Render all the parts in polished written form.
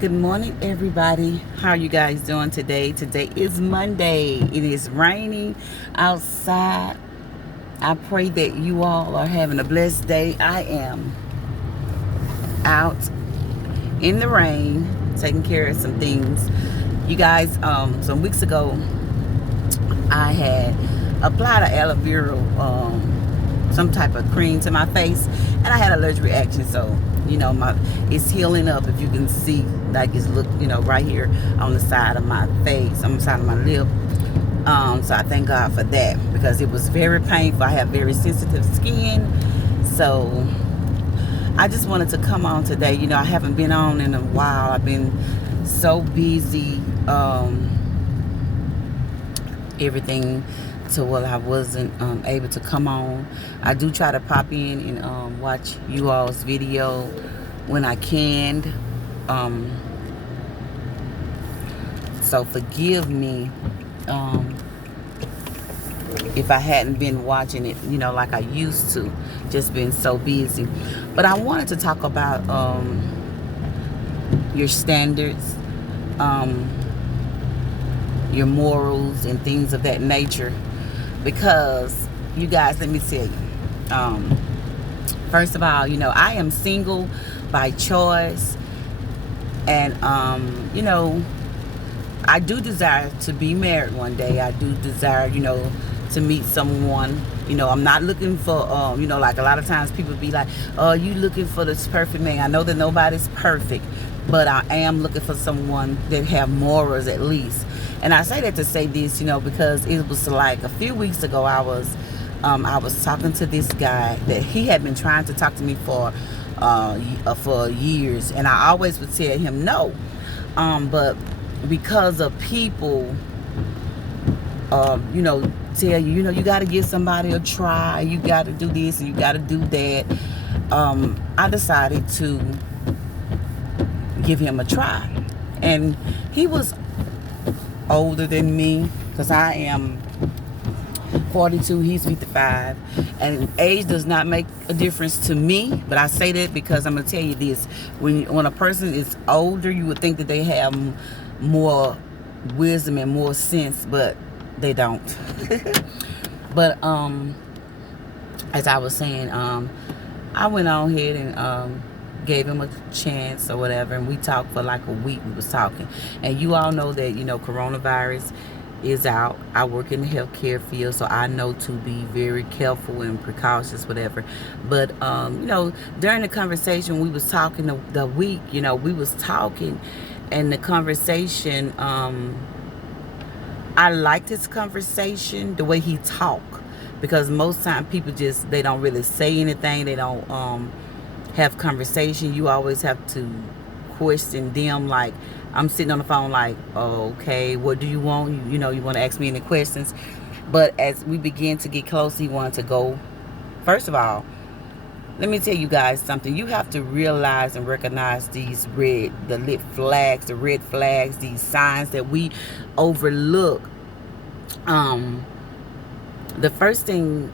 Good morning, everybody. How are you guys doing today? Today is Monday. It is raining outside. I pray that you all are having a blessed day. I am out in the rain, taking care of some things. You guys, some weeks ago, I had applied an aloe vera, some type of cream to my face, and I had an allergic reaction. So, my it's healing up. If you can see, like it's right here on the side of my face, on the side of my lip. So I thank God for that because it was very painful. I have very sensitive skin, so I just wanted to come on today. I haven't been on in a while. I've been so busy. Everything to where I wasn't able to come on. I do try to pop in and watch you all's video when I can. So forgive me if I hadn't been watching it, like I used to. Just been so busy. But I wanted to talk about your standards, your morals, and things of that nature. Because, you guys, let me tell you. First of all, I am single by choice. And, I do desire to be married one day. I do desire, to meet someone. I'm not looking for, like a lot of times people be like, oh, you looking for this perfect man. I know that nobody's perfect, but I am looking for someone that have morals at least. And I say that to say this, because it was like a few weeks ago I was talking to this guy that he had been trying to talk to me for years, and I always would tell him no. But because of people, tell you, you got to give somebody a try, you got to do this and you got to do that. I decided to give him a try, and he was older than me because I am 42, he's 55, and age does not make a difference to me. But I say that because I'm gonna tell you this: when a person is older, you would think that they have more wisdom and more sense, but they don't. But as I was saying, I went on ahead and gave him a chance or whatever, and we talked for like a week. We was talking, and you all know that coronavirus is out. I work in the healthcare field, so I know to be very careful and precautious, whatever. But during the conversation, we was talking the week. We was talking, and the conversation. I liked his conversation, the way he talked, because most time people they don't really say anything. They don't have conversation. You always have to question them. Like, I'm sitting on the phone like, oh, okay, what do you want? You want to ask me any questions. But as we began to get close, he wanted to go. First of all, let me tell you guys something. You have to realize and recognize the red flags, these signs that we overlook. The first thing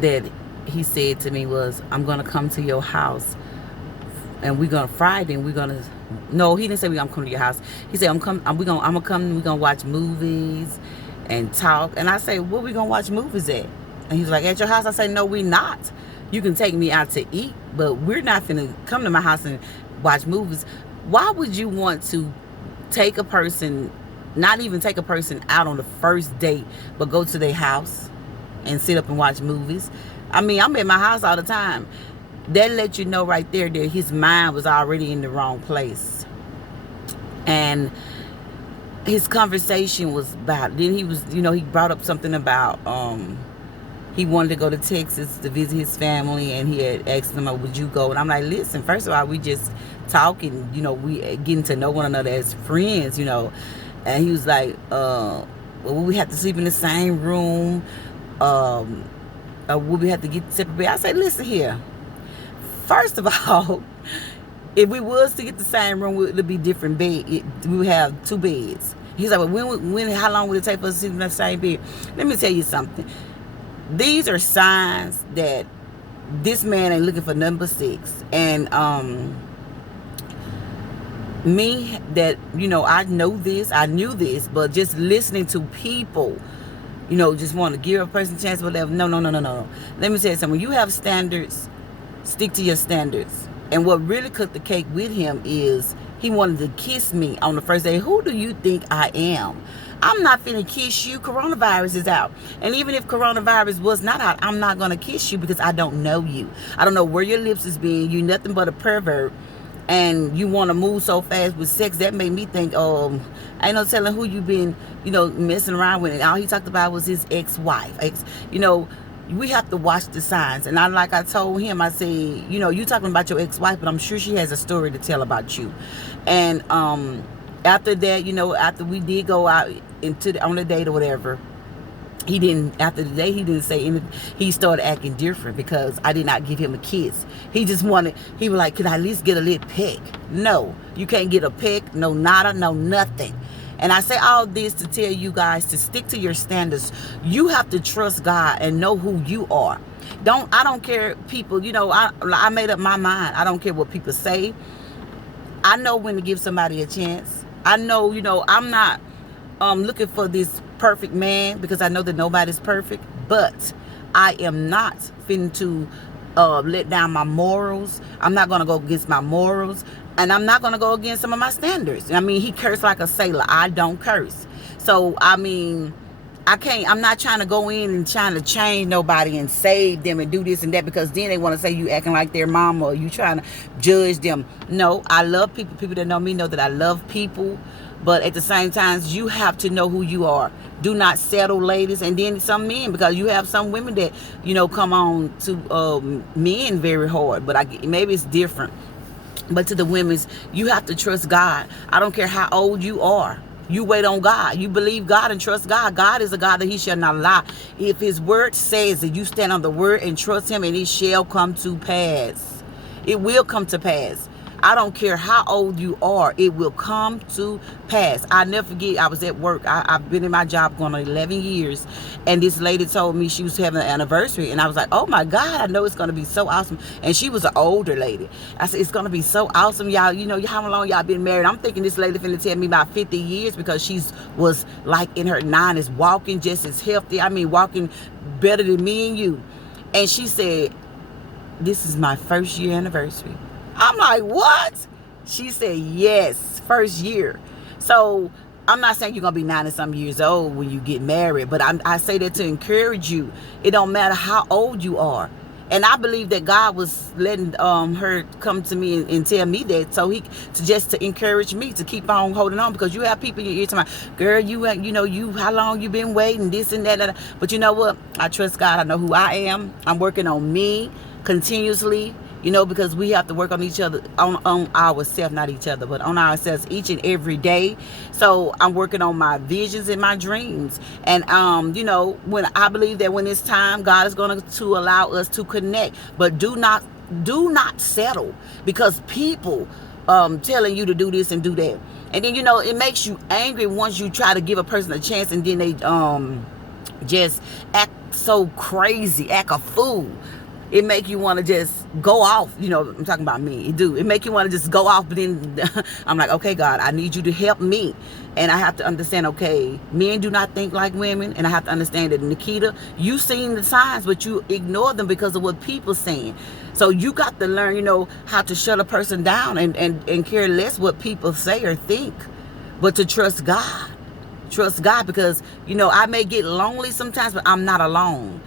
that he said to me was, I'm going to come to your house, and we're going to Friday, and we're going to, no, he didn't say we're going to come to your house. He said, I'm going to come, we're going to watch movies and talk. And I say, where we going to watch movies at? And he's like, at your house? I say, no, we not. You can take me out to eat, but we're not going to come to my house and watch movies. Why would you want to take a person, not even take a person out on the first date, but go to their house and sit up and watch movies? I mean, I'm at my house all the time. That let you know right there that his mind was already in the wrong place. And his conversation was about, then he was, he brought up something about, he wanted to go to Texas to visit his family, and he had asked him, would you go? And I'm like, listen, first of all, we just talking, we getting to know one another as friends, And he was like, well, we have to sleep in the same room. Will we have to get separate bed? I said, listen here. First of all, if we was to get the same room, it would be different bed. We would have two beds. He's like, well, how long would it take for us to sleep in the same bed? Let me tell you something. These are signs that this man ain't looking for number six. And me that, I know this, I knew this, but just listening to people, just want to give a person a chance, whatever. No, no, no, no, no. Let me say something. When you have standards, stick to your standards. And what really cooked the cake with him is he wanted to kiss me on the first day. Who do you think I am? I'm not finna kiss you. Coronavirus is out. And even if coronavirus was not out, I'm not gonna kiss you because I don't know you. I don't know where your lips is being. You nothing but a pervert. And you want to move so fast with sex. That made me think, ain't no telling who you been, messing around with. And all he talked about was his ex-wife. We have to watch the signs. And I told him, I said, you talking about your ex-wife, but I'm sure she has a story to tell about you. And after that, after we did go out on a date or whatever, after the day, he didn't say anything. He started acting different because I did not give him a kiss. He was like, can I at least get a little peck? No, you can't get a peck, no nada, no nothing. And I say all this to tell you guys to stick to your standards. You have to trust God and know who you are. I don't care, people, I made up my mind. I don't care what people say. I know when to give somebody a chance. I know, I'm not looking for this perfect man because I know that nobody's perfect, but I am not finna to let down my morals. I'm not gonna go against my morals, and I'm not gonna go against some of my standards. I mean, he cursed like a sailor. I don't curse. So I mean, I'm not trying to go in and trying to change nobody and save them and do this and that, because then they want to say you acting like their mama or you trying to judge them. No, I love people. People that know me know that I love people. But at the same time, you have to know who you are. Do not settle, ladies. And then some men, because you have some women that, come on to men very hard. But maybe it's different. But to the women's, you have to trust God. I don't care how old you are. You wait on God. You believe God and trust God. God is a God that he shall not lie. If his word says that you stand on the word and trust him, and it shall come to pass. It will come to pass. I don't care how old you are. It will come to pass. I never forget, I was at work. I've been in my job going on 11 years. And this lady told me she was having an anniversary. And I was like, oh my God, I know it's going to be so awesome. And she was an older lady. I said, it's going to be so awesome, y'all. How long y'all been married? I'm thinking this lady finna tell me about 50 years because she was like in her 90s, walking just as healthy. I mean, walking better than me and you. And she said, this is my first year anniversary. I'm like, what? She said, yes, first year. So I'm not saying you're going to be 90-some years old when you get married, but I say that to encourage you. It don't matter how old you are. And I believe that God was letting her come to me and tell me that, just to encourage me to keep on holding on, because you have people in your ear talking about, girl, how long you been waiting, this and that. But you know what? I trust God. I know who I am. I'm working on me continuously. Because we have to work on each other, on ourselves, not each other, but on ourselves each and every day. So I'm working on my visions and my dreams. And, when I believe that when it's time, God is going to allow us to connect. But do not settle because people telling you to do this and do that. And then, it makes you angry once you try to give a person a chance and then they just act so crazy, act a fool. It make you want to just go off. I'm talking about me. It make you want to just go off. But then I'm like, okay, God, I need you to help me. And I have to understand, okay, men do not think like women. And I have to understand that, Nikita, you seen the signs, but you ignore them because of what people saying. So you got to learn, how to shut a person down and care less what people say or think. But to trust God. Trust God, because, I may get lonely sometimes, but I'm not alone.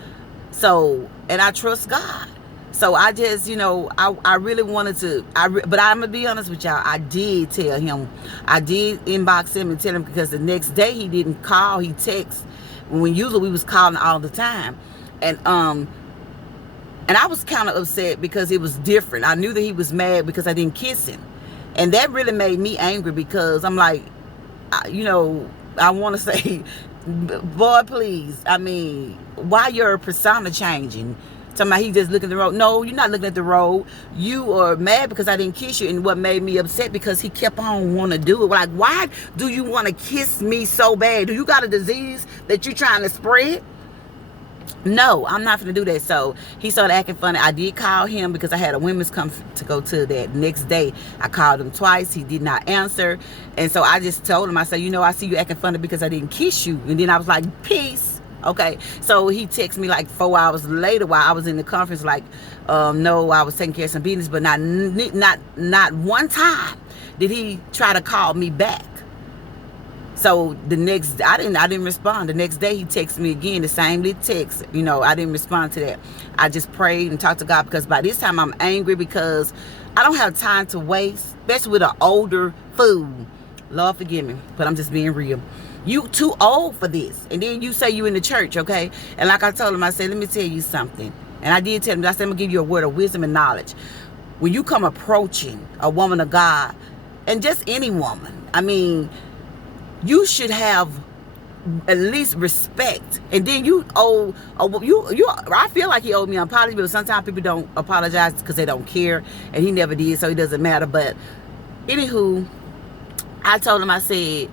So, and I trust God. So I just, I really wanted to, but I'm going to be honest with y'all. I did tell him, I did inbox him and tell him, because the next day he didn't call, he texted. When usually we was calling all the time. And I was kind of upset because it was different. I knew that he was mad because I didn't kiss him. And that really made me angry, because I'm like, I want to say, boy, please. I mean, why your persona changing? Talking about he just looking at the road. No, you're not looking at the road. You are mad because I didn't kiss you. And what made me upset, because he kept on wanting to do it. Like, why do you want to kiss me so bad? Do you got a disease that you're trying to spread? No, I'm not gonna do that. So he started acting funny. I did call him because I had a women's come to go to that next day. I called him twice. He did not answer. And so I just told him, I said, I see you acting funny because I didn't kiss you. And then I was like, peace. Okay. So he texted me like 4 hours later while I was in the conference, like, no, I was taking care of some business, but not one time did he try to call me back. So the next, I didn't respond. The next day he texted me again, the same little text. I didn't respond to that. I just prayed and talked to God, because by this time I'm angry because I don't have time to waste, especially with an older fool. Lord forgive me, but I'm just being real. You too old for this. And then you say you in the church, okay? And like I told him, I said, let me tell you something. And I did tell him, I said, I'm gonna give you a word of wisdom and knowledge. When you come approaching a woman of God, and just any woman, I mean, you should have at least respect. And then I feel like he owed me an apology, but sometimes people don't apologize because they don't care, and he never did, so it doesn't matter. But anywho, I told him, I said,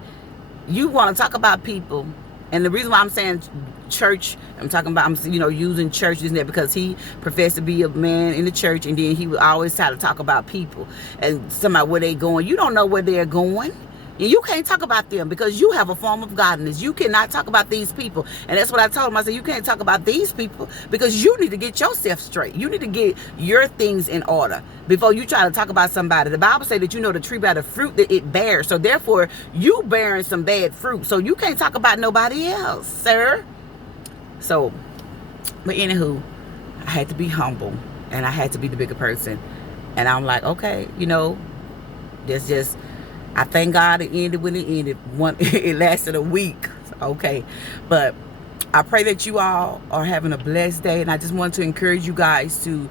you want to talk about people, and the reason why I'm saying church, I'm using church is that because he professed to be a man in the church, and then he would always try to talk about people and somebody where they going. You don't know where they're going. And you can't talk about them because you have a form of godliness. You cannot talk about these people. And that's what I told him. I said, you can't talk about these people because you need to get yourself straight. You need to get your things in order before you try to talk about somebody. The Bible says that you know the tree by the fruit that it bears. So therefore, you bearing some bad fruit. So you can't talk about nobody else, sir. So, but anywho, I had to be humble and I had to be the bigger person. And I'm like, okay, that's just... I thank God it ended when it ended. It lasted a week. Okay. But I pray that you all are having a blessed day. And I just want to encourage you guys to,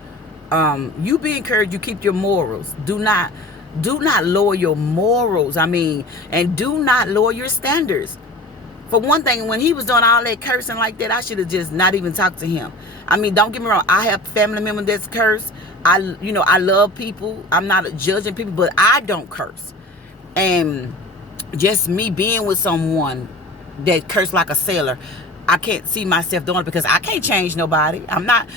you be encouraged. You keep your morals. Do not lower your morals. And do not lower your standards. For one thing, when he was doing all that cursing like that, I should have just not even talked to him. Don't get me wrong. I have family members that's cursed. I love people. I'm not judging people, but I don't curse. And just me being with someone that cursed like a sailor, I can't see myself doing it because I can't change nobody. I'm not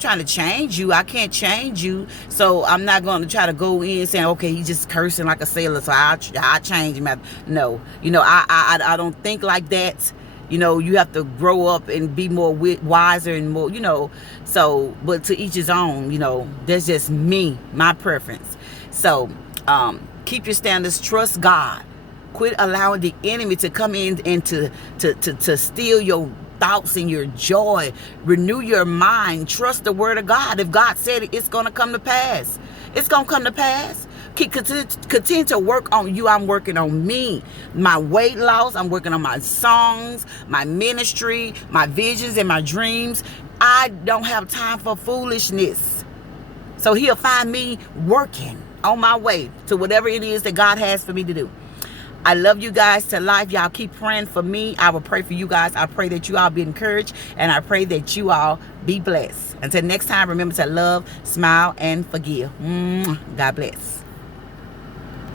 trying to change you. I can't change you. So I'm not going to try to go in saying, okay, he's just cursing like a sailor, so I'll change him. No, I don't think like that. You have to grow up and be more wiser and more, so, but to each his own, that's just me, my preference. So, keep your standards, trust God. Quit allowing the enemy to come in and to steal your thoughts and your joy. Renew your mind. Trust the word of God. If God said it, it's going to come to pass. It's going to come to pass. Continue to work on you. I'm working on me. My weight loss. I'm working on my songs, my ministry, my visions and my dreams. I don't have time for foolishness. So he'll find me working on my way to whatever it is that God has for me to do. I love you guys to life. Y'all keep praying for me. I will pray for you guys. I pray that you all be encouraged, and I pray that you all be blessed. Until next time, remember to love, smile, and forgive. God bless.